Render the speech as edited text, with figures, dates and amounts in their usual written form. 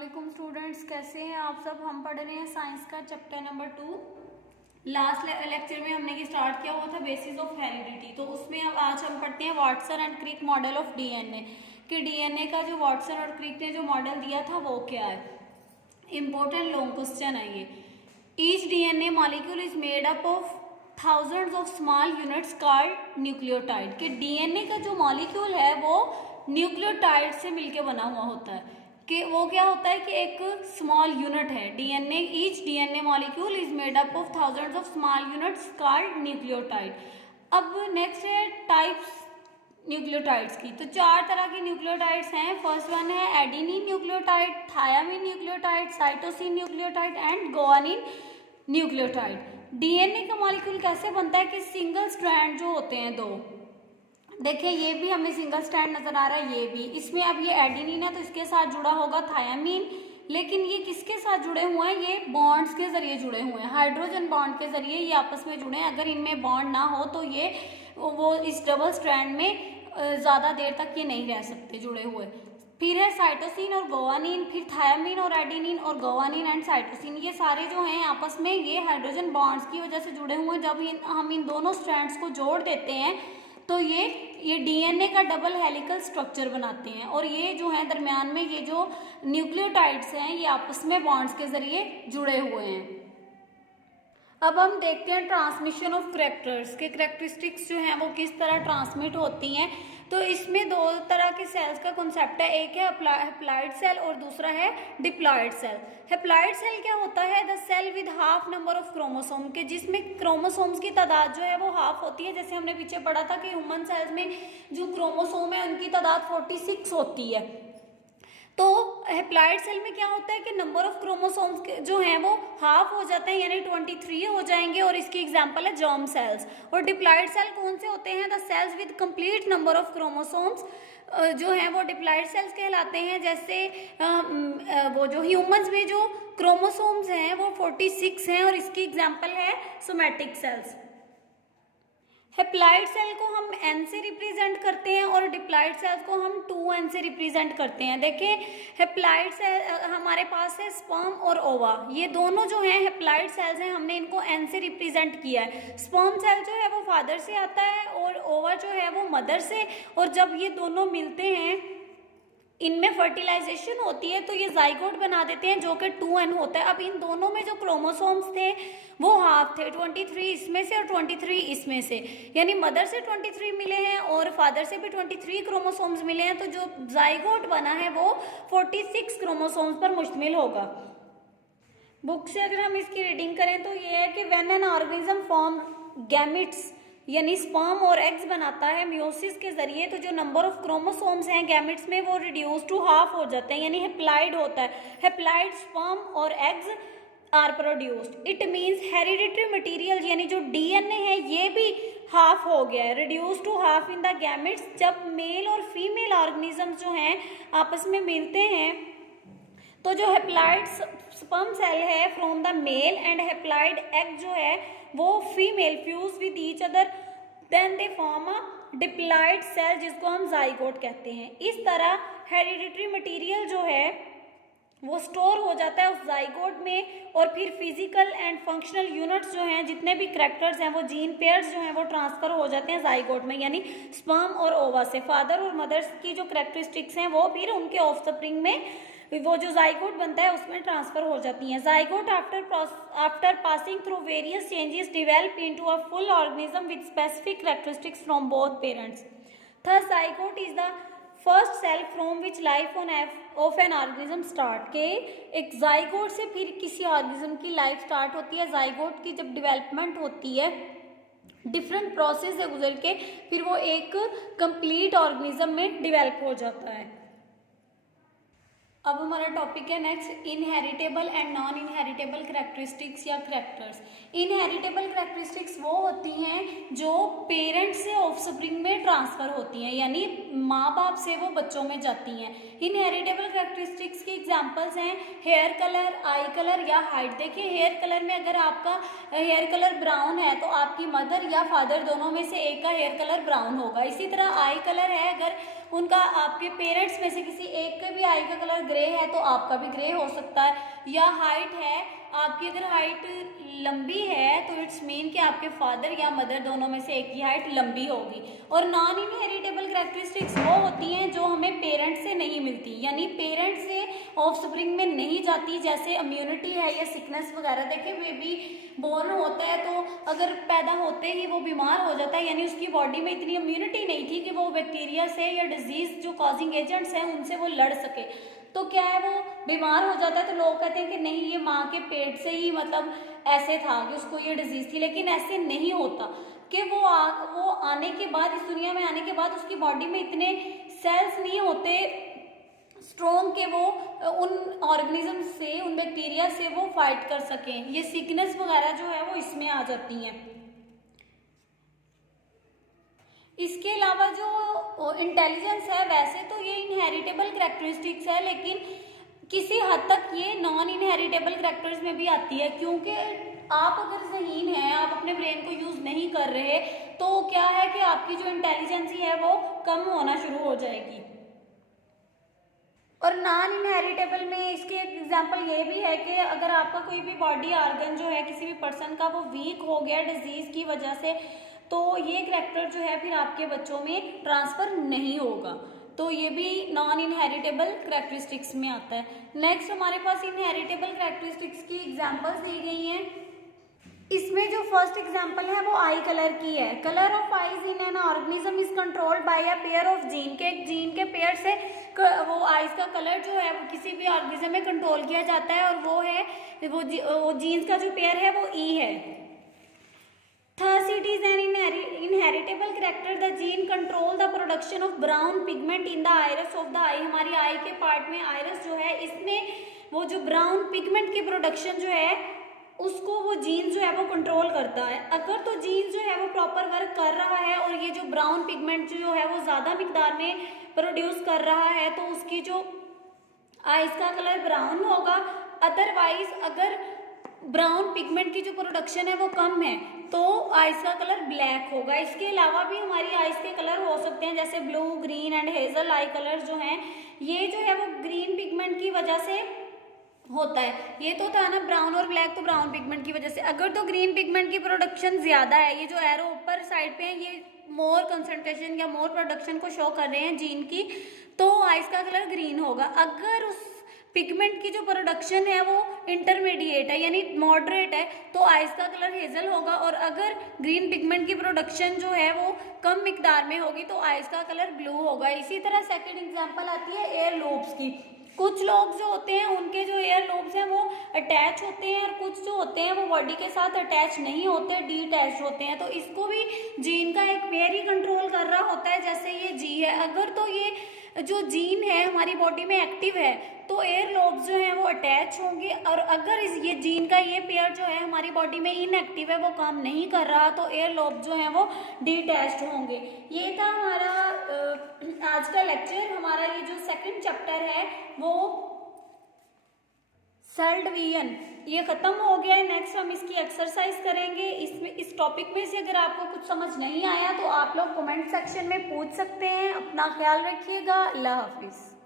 वालेकुम स्टूडेंट्स, कैसे हैं आप सब। हम पढ़ रहे हैं साइंस का चैप्टर नंबर 2। लास्ट लेक्चर में हमने ये स्टार्ट किया हुआ था बेसिस ऑफ हेरिडिटी। तो उसमें अब आज हम पढ़ते हैं Watson and Crick model of DNA कि डीएनए का जो वाटसन और क्रिक ने जो मॉडल दिया था वो क्या है। इम्पोर्टेंट लॉन्ग क्वेश्चन है ये। Each DNA molecule is made up of thousands of small units called nucleotide. कि डीएनए का जो मॉलिक्यूल है वो न्यूक्लियोटाइड से मिलके बना हुआ होता है। कि वो क्या होता है कि एक स्मॉल यूनिट है DNA. Each DNA molecule is made up of thousands of small units called nucleotide. अब नेक्स्ट है टाइप्स न्यूक्लियोटाइड्स की। तो चार तरह के न्यूक्लियोटाइड्स हैं। फर्स्ट वन है adenine nucleotide, thiamine nucleotide, cytosine nucleotide and guanine nucleotide. DNA का मॉलिक्यूल कैसे बनता है कि सिंगल स्ट्रैंड जो होते हैं दो। देखिए ये भी हमें सिंगल स्ट्रैंड नजर आ रहा है, ये भी। इसमें अब ये एडेनिन है तो इसके साथ जुड़ा होगा थायामिन, लेकिन ये किसके साथ जुड़े हुए हैं, ये बॉन्ड्स के जरिए जुड़े हुए हैं, हाइड्रोजन बॉन्ड के जरिए ये आपस में जुड़े हैं। अगर इनमें बॉन्ड ना हो तो ये वो इस डबल स्ट्रैंड में ज़्यादा देर तक ये नहीं रह सकते जुड़े हुए। फिर है साइटोसिन और गुआनिन, फिर थायामिन और एडेनिन और गुआनिन एंड साइटोसिन। ये सारे जो हैं आपस में ये हाइड्रोजन बॉन्ड्स की वजह से जुड़े हुए हैं। जब हम इन दोनों स्ट्रैंड्स को जोड़ देते हैं तो ये डीएनए का डबल हेलिकल स्ट्रक्चर बनाते हैं। और ये जो है दरमियान में ये जो न्यूक्लियोटाइड्स हैं ये आपस में बॉन्ड्स के जरिए जुड़े हुए हैं। अब हम देखते हैं ट्रांसमिशन ऑफ कैरेक्टर्स के कैरेक्टरिस्टिक्स जो हैं वो किस तरह ट्रांसमिट होती हैं। तो इसमें दो तरह के सेल्स का कॉन्सेप्ट है, एक है हैप्लॉइड सेल और दूसरा है डिप्लॉइड सेल। हैप्लॉइड सेल क्या होता है, the cell with half number of chromosome, के जिसमें क्रोमोसोम्स की तादाद जो है वो हाफ होती है। जैसे हमने पीछे पढ़ा था कि ह्यूमन सेल्स में जो क्रोमोसोम है उनकी तादाद 46 होती है। तो हैप्लॉइड सेल में क्या होता है कि नंबर ऑफ क्रोमोसोम्स जो हैं वो हाफ हो जाते हैं, यानी 23 हो जाएंगे। और इसकी एग्जांपल है जर्म सेल्स। और डिप्लॉइड सेल कौन से होते हैं, the cells with complete number of chromosomes जो हैं वो डिप्लॉइड सेल्स कहलाते हैं। जैसे वो जो ह्यूमंस में जो क्रोमोसोम्स हैं वो 46 हैं और इसकी एग्जांपल है सोमैटिक सेल्स। हैप्लॉइड सेल को हम एन से रिप्रेजेंट करते हैं और डिप्लॉइड सेल्स को हम 2n से रिप्रेजेंट करते हैं। देखिए हैप्लॉइड सेल हमारे पास है स्पर्म और ओवा, ये दोनों जो हैं हैप्लॉइड सेल्स हैं, हमने इनको n से रिप्रेजेंट किया है। स्पर्म सेल जो है वो फादर से आता है और ओवा जो है वो मदर से। और जब ये दोनों मिलते हैं इनमें फर्टिलाइजेशन होती है तो ये जाइगोट बना देते हैं जो कि 2n होता है। अब इन दोनों में जो क्रोमोसोम्स थे वो हाफ थे, 23 इसमें से और 23 इसमें से, यानी मदर से 23 मिले हैं और फादर से भी 23 क्रोमोसोम्स मिले हैं। तो जो जाइगोट बना है वो 46 क्रोमोसोम्स पर मुश्तमिल होगा। बुक से अगर हम इसकी रीडिंग करें तो ये है कि when an organism form gametes यानी स्पर्म और एग्स बनाता है मियोसिस के जरिए, तो जो नंबर ऑफ क्रोमोसोम्स हैं गैमेट्स में वो रिड्यूस टू हाफ हो जाते हैं, यानी हैप्लॉइड होता है। हैप्लॉइड स्पर्म और eggs are produced. It means hereditary material यानी जो डीएनए है ये भी हाफ हो गया है, reduce to half in the gametes. जब मेल और फीमेल ऑर्गेनिजम्स जो हैं आपस में मिलते हैं तो जो हैप्लॉइड स्पर्म सेल है from the male and haploid egg जो है वो female fuse with each other, then they form a diploid cell जिसको हम जाइगोट कहते हैं। इस तरह हेरिडिटरी मटेरियल जो है वो स्टोर हो जाता है उस जाइगोट में और फिर फिजिकल एंड फंक्शनल यूनिट्स जो हैं जितने भी करैक्टर्स हैं वो जीन पेयर्स जो हैं वो ट्रांसफर हो जाते हैं जाइगोट में, यानी स्पर्म और ओवा से। फादर और मदर की जो करैक्टरिस्टिक्स हैं वो फिर उनके ऑफस्प्रिंग में वो जो जाइगोट बनता है उसमें ट्रांसफर हो जाती हैं। Zygote after passing through various changes develop into a full organism with specific characteristics from both parents. Thus zygote is the first cell from which life of an organism start. के एक zygote से फिर किसी organism की life start होती है। Zygote की जब डेवलपमेंट होती है डिफरेंट प्रोसेस से गुजर के फिर वो एक कंप्लीट ऑर्गेनिज्म में डेवलप हो जाता है। अब हमारा टॉपिक है next inheritable and non inheritable characteristics या कैरेक्टर्स। इनहेरिटेबल कैरेक्टरिस्टिक्स वो होती हैं जो पेरेंट्स से ऑफस्प्रिंग में ट्रांसफर होती हैं, यानी माँ बाप से वो बच्चों में जाती हैं। इनहेरिटेबल कैरेक्टरिस्टिक्स की एग्जांपल्स हैं हेयर कलर, आई कलर या हाइट। देखिए हेयर कलर में अगर आपका हेयर कलर ब्राउन है तो आपकी मदर या फादर दोनों में से एक का हेयर कलर ब्राउन होगा। इसी तरह आई कलर है, अगर उनका आपके पेरेंट्स में से किसी एक के भी आई का कलर ग्रे है तो आपका भी ग्रे हो सकता है। या हाइट है, आपकी अगर हाइट लंबी है तो इट्स मीन कि आपके फादर या मदर दोनों में से एक की हाइट लंबी होगी। और नॉन इनहेरिटेबल कैरेक्टरिस्टिक्स वो होती हैं जो हमें पेरेंट्स से नहीं मिलती, यानी पेरेंट्स से ऑफस्प्रिंग में नहीं जाती, जैसे इम्यूनिटी है या सिकनेस वगैरह। देखिए बेबी बोर्न होता है तो अगर पैदा होते ही वो बीमार हो जाता है, यानी उसकी बॉडी में इतनी इम्यूनिटी नहीं थी कि वो बैक्टीरिया से या डिजीज जो कॉजिंग एजेंट्स हैं उनसे वो लड़ सके, तो क्या है वो बीमार हो जाता है। तो लोग कहते हैं कि नहीं ये माँ के पेट से ही मतलब ऐसे था कि उसको ये डिजीज थी, लेकिन ऐसे नहीं होता कि वो आने के बाद, इस दुनिया में आने के बाद उसकी बॉडी में इतने सेल्स नहीं होते स्ट्रॉन्ग के वो उन ऑर्गेनिज्म से, उन बैक्टीरिया से वो फाइट कर सकें। ये सिकनेस वगैरह जो है वो इसमें आ जाती हैं। इसके अलावा जो इंटेलिजेंस है, वैसे तो ये इनहेरिटेबल कैरेक्टरिस्टिक्स है, लेकिन किसी हद तक ये नॉन इनहेरिटेबल कैरेक्टर्स में भी आती है, क्योंकि आप अगर ज़हीन हैं, आप अपने ब्रेन को यूज़ नहीं कर रहे, तो क्या है कि आपकी जो इंटेलिजेंसी है वो कम होना शुरू हो जाएगी। और नॉन इनहेरिटेबल में इसके एग्जांपल ये भी है कि अगर आपका कोई भी बॉडी ऑर्गन जो है किसी भी पर्सन का वो वीक हो गया डिजीज़ की वजह से, तो ये करैक्टर जो है फिर आपके बच्चों में ट्रांसफ़र नहीं होगा। तो ये भी नॉन इनहेरिटेबल करैक्टरिस्टिक्स में आता है। नेक्स्ट हमारे पास इनहेरिटेबल करैक्टरिस्टिक्स की एग्जांपल्स दी गई हैं। इसमें जो फर्स्ट एग्जांपल है वो आई कलर की है। Colour of eyes in an organism is controlled by a pair of gene, के एक जीन के पेयर से वो आईज का कलर जो है वो किसी भी ऑर्गेनिज्म में कंट्रोल किया जाता है, और वो है वो जीन्स का जो पेयर है वो ई है। Thus, it is an inheritable character. The gene control the production of brown pigment in the iris of the eye. हमारी आई के पार्ट में आइरिस जो है, इसमें वो जो ब्राउन पिगमेंट की प्रोडक्शन जो है उसको वो जीन जो है वो कंट्रोल करता है। अगर तो जीन जो है वो प्रॉपर वर्क कर रहा है और ये जो ब्राउन पिगमेंट जो है वो ज़्यादा मिकदार में प्रोड्यूस कर रहा है, तो उसकी जो आइज का कलर ब्राउन होगा। अदरवाइज अगर ब्राउन पिगमेंट की जो प्रोडक्शन है वो कम है तो आइस का कलर ब्लैक होगा। इसके अलावा भी हमारी आइस के कलर हो सकते हैं, जैसे blue, green and hazel I colour जो हैं, ये जो है वो ग्रीन पिगमेंट की वजह से होता है। ये तो था ना ब्राउन और ब्लैक, तो ब्राउन पिगमेंट की वजह से। अगर तो ग्रीन पिगमेंट की प्रोडक्शन ज़्यादा है, ये जो एरो ऊपर साइड पे है ये मोर कंसंट्रेशन या मोर प्रोडक्शन को शो कर रहे हैं जीन की, तो आइस का कलर ग्रीन होगा। अगर उस पिगमेंट की जो प्रोडक्शन है वो इंटरमीडिएट है यानी मॉडरेट है, तो आइस का कलर हेजल होगा। और अगर ग्रीन पिगमेंट की प्रोडक्शन जो है वो कम मिकदार में होगी तो आइस का कलर ब्लू होगा। इसी तरह सेकंड एग्जांपल आती है एयर लोब्स की। कुछ लोग जो होते हैं उनके जो एयर लोब्स हैं वो अटैच होते हैं, और कुछ जो होते हैं वो बॉडी के साथ अटैच नहीं होते, डीअटैच होते हैं। तो इसको भी जीन का एक पेयर ही कंट्रोल कर रहा होता है, जैसे ये जी है। अगर तो ये जो जीन है हमारी बॉडी में एक्टिव है तो एयर लोब्स जो हैं वो अटैच होंगे, और अगर ये जीन का ये पेयर जो है हमारी बॉडी में इनएक्टिव है, वो काम नहीं कर रहा, तो एयर लोब जो हैं वो डिटैच्ड होंगे। ये था हमारा आज का लेक्चर। हमारा ये जो सेकंड चैप्टर है वो सेल डिवीजन ये खत्म हो गया है। नेक्स्ट हम इसकी एक्सरसाइज करेंगे। इसमें इस टॉपिक में से अगर आपको कुछ समझ नहीं आया तो आप लोग कमेंट सेक्शन में पूछ सकते हैं। अपना ख्याल रखिएगा। अल्लाह हाफिज़।